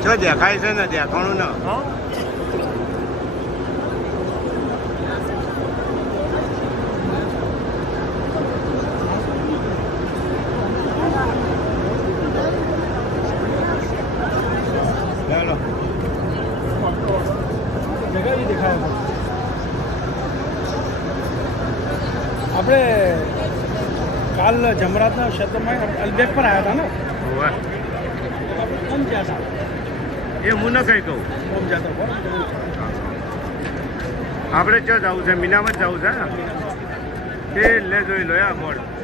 જો દેખાય છે ને દેખાણું ને આપણે કાલ જમરાતના ક્ષેત્રમાં અલબેગ પર આવ્યા હતા ને ઓમ જાતા એ હું ન કઈ કહું ઓમ જાતા આપણે ક્યાં જવું છે મીનામાં જ જવું છે ને એ લે જોઈ લો આ બોર્ડ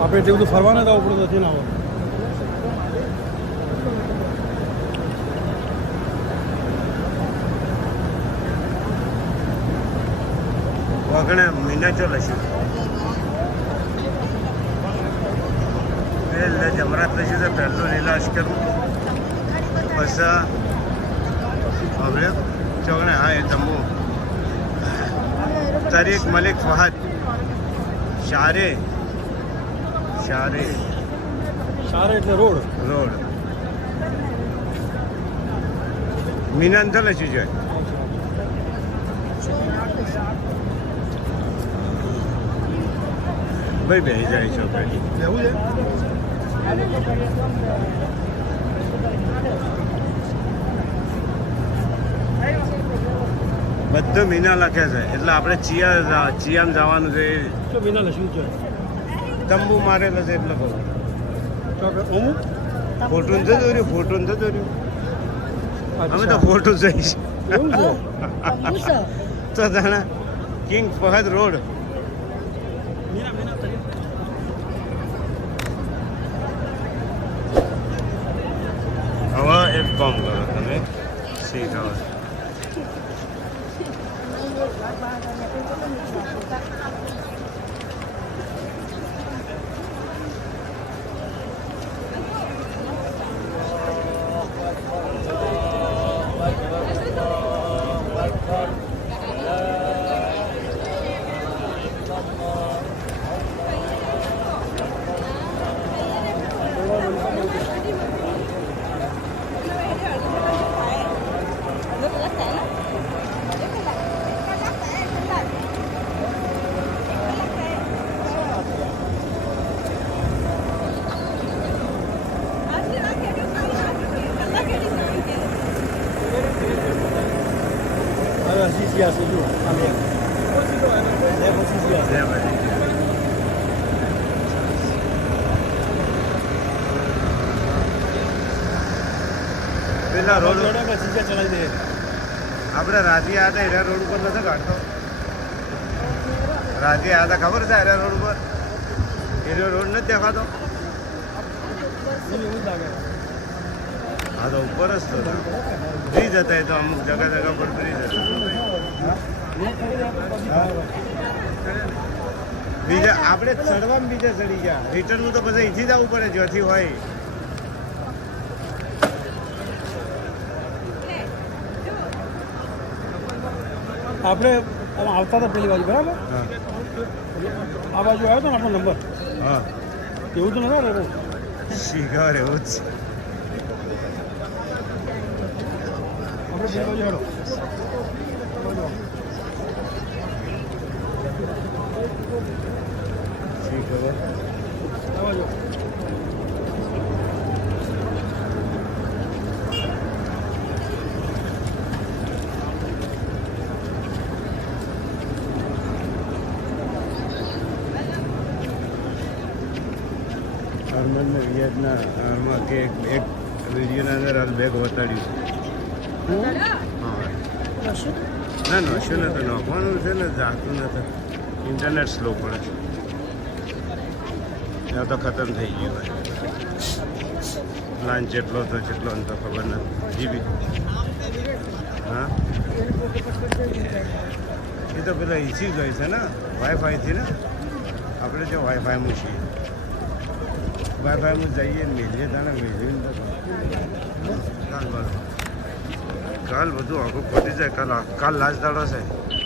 આપણે એટલું બધું ફરવાના જવું પડતું નથી ને વગણે મીના ચો લઈશું એટલે જમરાત લઈશું તો પહેલું લીલા અશ્કર પછી હવે ચોગણે હા એ તંબુ તરીક મલિક ફહદ શારે એટલે રોડ મીનાન તો લઈશું જોઈએ ભાઈ બે જાય છો ભાઈ એવું છે બધું મીના લખે છે એટલે આપણે ચિયામ જવાનું છે તો મીના લશું છે તંબુ મારેલો છે એટલે કહું ફોટોન તો દોર્યું અમે તો ફોટો જઈશ તો તાણા કિંગ ફહદ રોડ હવે એક કામ કરો તમે શીખાવો પેલા રોડ આપણે રાજી હતા હીરા રોડ ઉપર નથી કાઢતો રાજી હતા ખબર છે હીરા રોડ ઉપર હીરો રોડ નથી દેખાતો હા તો ઉપર જ તો બ્રિજ હતા એ તો અમુક જગા પર બ્રિજ હતા બીજા આપણે ચડવામાં બીજા ચડી ગયા રિટર્નનું તો પછી અહીંથી જ આવવું પડે જ્યાંથી હોય આપણે આવતા હતા પેલી બાજુ બરાબર આ બાજુ આવ્યો હતો ને આપણો નંબર હા એવું તો નતા ને શીખર એવું જ આપણે બે બાજુ હેડો શીખર આ બાજુ હરમનને રિયાજના આમાં કે એક વિડીયોના અંદર હાલ બેગ વતાડ્યું હા ના નશું નથી નાખવાનું છે ને જાતું નથી ઇન્ટરનેટ સ્લો પડે ત્યાં તો ખતમ થઈ ગયું ભાઈ પ્લાન જેટલો તો જેટલો તો ખબર નથી જીબી હા એ તો પેલા ઈસી ગઈ છે ને વાઈફાઈથી ને આપણે જો વાઈફાઈ મૂકીએ બારમાં જઈએ મેળીએ તાણે મેળવીને કાલ બધું આખું પતી જાય કાલ લાસ્ટ દાડો છે